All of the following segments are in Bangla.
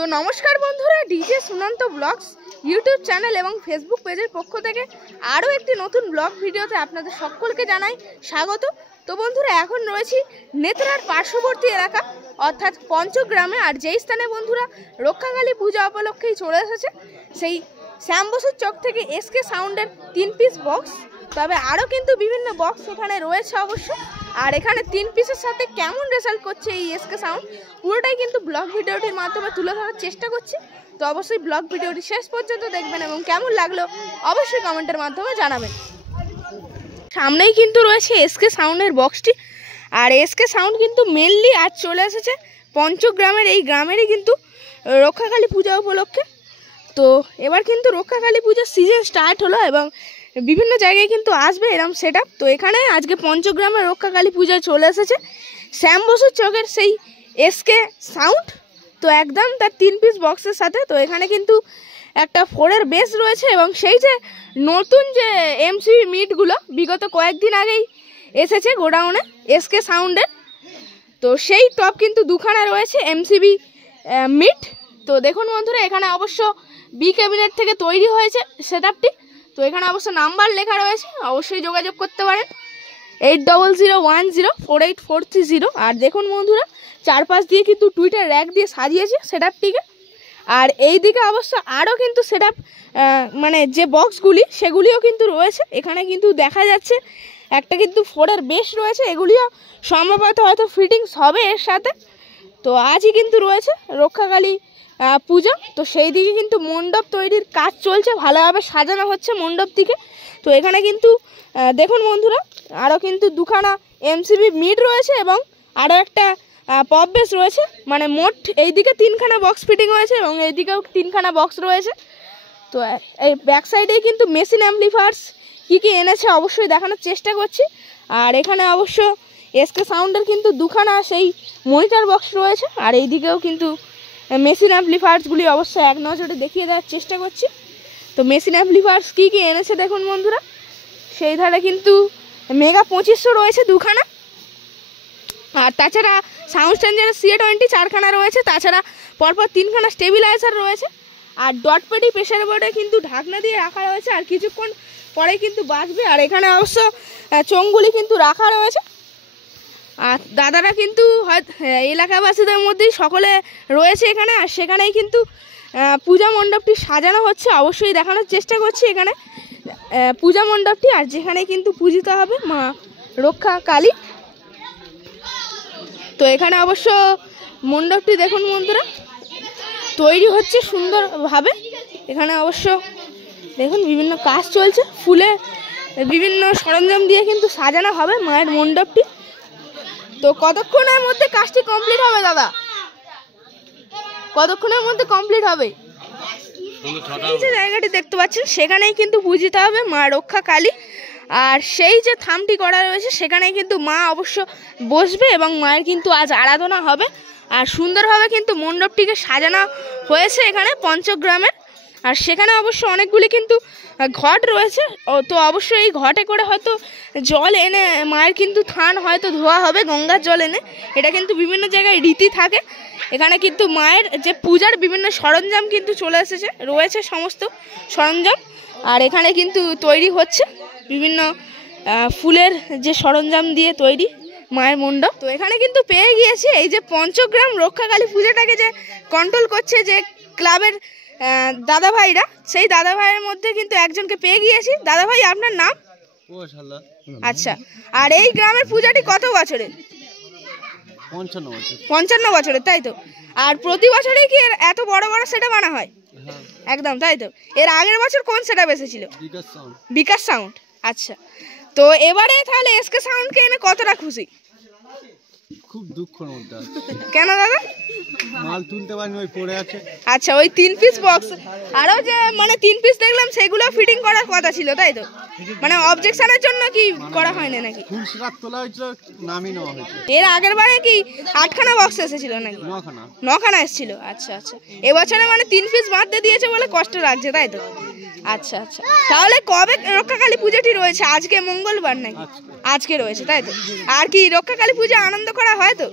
তো নমস্কার বন্ধুরা, DJ Sunanta blogs YouTube channel এবং ফেসবুক পেজের পক্ষ থেকে আরও একটি নতুন ব্লগ ভিডিওতে আপনাদের সকলকে জানাই স্বাগত। তো বন্ধুরা, এখন রয়েছি নেত্রার পার্শ্ববর্তী এলাকা অর্থাৎ পঞ্চগ্রামে। আর যেই স্থানে বন্ধুরা রক্ষাকালী পূজা উপলক্ষেই চলে এসেছে সেই শ্যাম বসুর চক থেকে এসকে সাউন্ডের 3 পিস বক্স। তবে আরও কিন্তু বিভিন্ন বক্স এখানে রয়েছে অবশ্য। আর এখানে 3 পিসের সাথে কেমন রেজাল্ট করছে এই এসকে সাউন্ড পুরোটাই কিন্তু ব্লগ ভিডিওটির মাধ্যমে তুলে ধরার চেষ্টা করছি। তো অবশ্যই ব্লগ ভিডিওটি শেষ পর্যন্ত দেখবেন এবং কেমন লাগলো অবশ্যই কমেন্টের মাধ্যমে জানাবেন। সামনেই কিন্তু রয়েছে এসকে সাউন্ডের বক্সটি। আর এসকে সাউন্ড কিন্তু মেনলি আজ চলে এসেছে পঞ্চগ্রামের এই গ্রামেরই কিন্তু রক্ষাকালী পূজা উপলক্ষে। তো এবার কিন্তু রক্ষাকালী পূজার সিজন স্টার্ট হলো এবং বিভিন্ন জায়গায় কিন্তু আসবে এরকম সেট আপ। তো এখানে আজকে পঞ্চগ্রামের রক্ষাকালী পূজায় চলে এসেছে শ্যাম বসুর চকের সেই এসকে সাউন্ড। তো একদম তার 3 পিস বক্সের সাথে। তো এখানে কিন্তু একটা 4-এর বেস রয়েছে এবং সেই যে নতুন যে এমসিবি মিটগুলো বিগত কয়েকদিন আগেই এসেছে গোডাউনে এসকে সাউন্ডের, তো সেই টপ কিন্তু দুখানা রয়েছে এমসিবি মিট। তো দেখুন বন্ধুরা, এখানে অবশ্য বি ক্যাবিনেট থেকে তৈরি হয়েছে সেট আপটি। তো এখানে অবশ্য নাম্বার লেখা রয়েছে, অবশ্যই যোগাযোগ করতে পারেন 8001048430। আর দেখুন বন্ধুরা, চারপাশ দিয়ে কিন্তু টুইটার র্যাক দিয়ে সাজিয়েছে সেট আপটিকে। আর এই দিকে অবশ্য আরও কিন্তু সেট আপ মানে যে বক্সগুলি সেগুলিও কিন্তু রয়েছে। এখানে কিন্তু দেখা যাচ্ছে একটা কিন্তু 4-এর বেস রয়েছে, এগুলিও সম্ভবত হয়তো ফিটিংস হবে এর সাথে। তো আজই কিন্তু রয়েছে রক্ষাকালী পূজা। তো সেই দিকে কিন্তু মণ্ডপ তৈরির কাজ চলছে, ভালোভাবে সাজানো হচ্ছে মণ্ডপটিকে। তো এখানে কিন্তু দেখুন বন্ধুরা, আরও কিন্তু দুখানা এমসিবি মিড রয়েছে এবং আরও একটা পপ বেস রয়েছে। মানে মোট এইদিকে 3খানা বক্স ফিটিং হয়েছে এবং এইদিকেও 3খানা বক্স রয়েছে। তো এই ব্যাক সাইডেই কিন্তু মেশিন অ্যাম্পলিফায়ার্স কী কী এনেছে অবশ্যই দেখানোর চেষ্টা করছি। আর এখানে অবশ্য এসকে সাউন্ডের কিন্তু দুখানা সেই মনিটর বক্স রয়েছে। আর এইদিকেও কিন্তু মেশিন অ্যাম্পলিফায়ার্সগুলি অবশ্যই এক নজরে দেখিয়ে দেওয়ার চেষ্টা করছি। তো মেশিন অ্যাম্পলিফায়ার্স কী কী এনেছে দেখুন বন্ধুরা, সেই ধারে কিন্তু মেগা 2500 রয়েছে দুখানা। আর তাছাড়া সাউন্ড স্ট্যান্ডার্ড CA20 4খানা রয়েছে। তাছাড়া পরপর 3খানা স্টেবিলাইজার রয়েছে। আর ডট পেডি প্রেশার বোর্ডে কিন্তু ঢাকনা দিয়ে রাখা রয়েছে, আর কিছুক্ষণ পরে কিন্তু বাজবে। আর এখানে অবশ্য চোঙগুলি কিন্তু রাখা রয়েছে। আর দাদারা কিন্তু হয়তো এলাকাবাসীদের মধ্যেই সকলে রয়েছে এখানে। আর সেখানেই কিন্তু পূজা মণ্ডপটি সাজানো হচ্ছে, অবশ্যই দেখানোর চেষ্টা করছি এখানে পূজা মণ্ডপটি। আর যেখানে কিন্তু পূজিত হবে মা রক্ষা কালী। তো এখানে অবশ্য মণ্ডপটি দেখুন বন্ধুরা তৈরি হচ্ছে সুন্দরভাবে। এখানে অবশ্য দেখুন বিভিন্ন কাজ চলছে, ফুলের বিভিন্ন সরঞ্জাম দিয়ে কিন্তু সাজানো হবে মায়ের মণ্ডপটি। তো কতক্ষণের মধ্যে কাজটি কমপ্লিট হবে দাদা? কতক্ষণের মধ্যে কমপ্লিট হবে? এই যে জায়গাটি দেখতে পাচ্ছেন সেখানেই কিন্তু পূজিত হবে মা রক্ষা কালী। আর সেই যে থামটি করা রয়েছে সেখানেই কিন্তু মা অবশ্য বসবে এবং মায়ের কিন্তু আজ আরাধনা হবে। আর সুন্দরভাবে কিন্তু মণ্ডপটিকে সাজানো হয়েছে এখানে পঞ্চগ্রামের। আর সেখানে অবশ্য অনেকগুলি কিন্তু ঘট রয়েছে। তো অবশ্যই এই ঘটে করে হয়তো জল এনে মায়ের কিন্তু থান হয়তো ধোয়া হবে গঙ্গার জল এনে। এটা কিন্তু বিভিন্ন জায়গায় রীতি থাকে। এখানে কিন্তু মায়ের যে পূজার বিভিন্ন সরঞ্জাম কিন্তু চলে এসেছে, রয়েছে সমস্ত সরঞ্জাম। আর এখানে কিন্তু তৈরি হচ্ছে বিভিন্ন ফুলের যে সরঞ্জাম দিয়ে তৈরি মায়ের মণ্ডপ। তো এখানে কিন্তু পেয়ে গিয়েছি এই যে পঞ্চগ্রাম রক্ষাকালী পূজাটাকে যে কন্ট্রোল করছে যে ক্লাবের দাদা ভাইরা, সেই দাদা ভাইয়ের মধ্যে কিন্তু একজনকে পেয়ে গিয়েছি। দাদা ভাই, আপনার নাম? আচ্ছা। আর এই গ্রামের পূজাটি কত বছরের? 55 বছরের, তাই তো? আর প্রতি বছরই কি এত বড় বড় সেটআপ আনা হয়? একদম, তাই তো? এর আগের বছর কোন সেটআপ এসেছিল? বিকাশ সাউন্ড। আচ্ছা। তো এবারে তাহলে এসকে সাউন্ডকে এনে কতটা খুশি? খুব দুঃখের মধ্যে আছে। কেন দাদা? মাল তুলতে পারিনি, ওই পড়ে আছে। আচ্ছা, ওই 3 পিস বক্স আরও যে মানে 3 পিস দেখলাম সেগুলো ফিটিং করার কথা ছিল, তাই তো? মানে অবজেকশনের জন্য কি করা হয়নি নাকি? ফুল সেটআপ তোলা হয়েছিল, নামই নেওয়া হয়েছে। এর আগের বারে কি 8খানা বক্স এসেছিল নাকি? 9খানা এসেছিল। আচ্ছা আচ্ছা। এবছরে মানে 3 পিস বাঁধতে দিয়েছে বলে কষ্ট লাগছে, তাই তো? আচ্ছা আচ্ছা। তাহলে কবে রক্ষাকালী পূজাটি রয়েছে? আজকে মঙ্গলবার নাকি? আজকে রয়েছে, তাই তো? আর কি রক্ষাকালী পূজা আনন্দ করা হয় তো?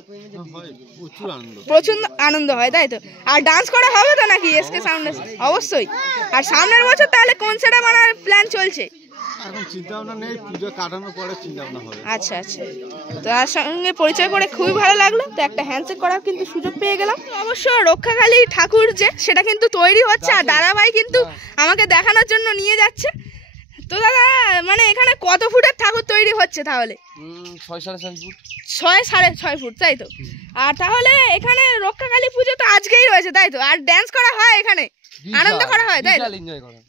প্রচুর আনন্দ। প্রচুর আনন্দ হয়, তাই তো? আর ডান্স করা হবে তো নাকি এসকে সাউন্ডে? অবশ্যই। আর সামনের বছর তাহলে কোন সেটা বানার প্ল্যান চলছে? এখন চিন্তা ভাবনা নেই, পুজো কাটানোর পরে চিন্তা ভাবনা হবে। আচ্ছা আচ্ছা, তো তার সঙ্গে পরিচয় করে খুবই ভালো লাগলো। তো একটা হ্যান্ডশেক করার কিন্তু সুযোগ পেয়ে গেলাম। অবশ্য রক্ষাকালী ঠাকুর যে সেটা কিন্তু তৈরি হচ্ছে, আর দাদাভাই কিন্তু আমাকে দেখানোর জন্য নিয়ে যাচ্ছে। তো দাদা মানে এখানে কত ফুটের ঠাকুর তৈরি হচ্ছে তাহলে? 6.5 ফুট। 6.5 ফুট, তাই তো? আর তাহলে এখানে রক্ষাকালী পুজো তো আজকেই রয়েছে, তাই তো? আর ড্যান্স করা হয় এখানে, আনন্দ করা হয়, তাই তো?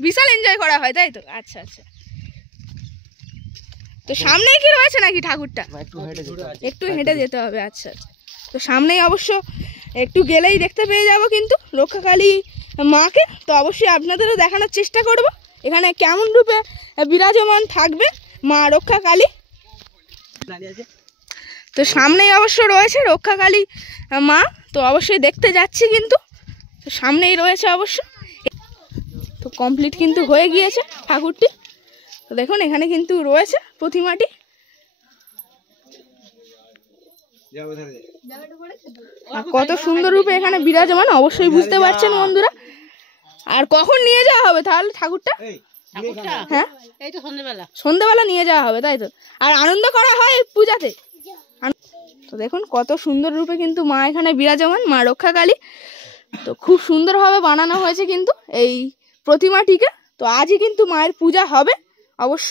বিশাল এনজয় করা হয়, তাই তো? আচ্ছা আচ্ছা, তো সামনেই কি রয়েছে নাকি ঠাকুরটা? একটু হেঁটে যেতে হবে। আচ্ছা আচ্ছা, তো সামনেই অবশ্য একটু গেলেই দেখতে পেয়ে যাব কিন্তু রক্ষাকালী মাকে। তো অবশ্যই আপনাদেরও দেখানোর চেষ্টা করব এখানে কেমন রূপে বিরাজমান থাকবে মা রক্ষাকালী। তো সামনেই অবশ্য রয়েছে রক্ষাকালী মা, তো অবশ্যই দেখতে যাচ্ছি কিন্তু। তো সামনেই রয়েছে অবশ্য, তো কমপ্লিট কিন্তু হয়ে গিয়েছে ঠাকুরটি। তো দেখুন এখানে কিন্তু রয়েছে প্রতিমাটি। আর কত সুন্দর রূপে এখানে বিরাজমান অবশ্যই বুঝতে পারছেন বন্ধুরা। আর কখন নিয়ে যাওয়া হবে তাহলে ঠাকুরটা? হ্যাঁ, এই তো সন্ধ্যেবেলা নিয়ে যাওয়া হবে, তাই তো? আর আনন্দ করা হয় পূজাতে। তো দেখুন কত সুন্দর রূপে কিন্তু মা এখানে বিরাজমান, মা রক্ষাকালী। তো খুব সুন্দরভাবে বানানো হয়েছে কিন্তু এই প্রতিমাটিকে। তো আজই কিন্তু মায়ের পূজা হবে অবশ্য।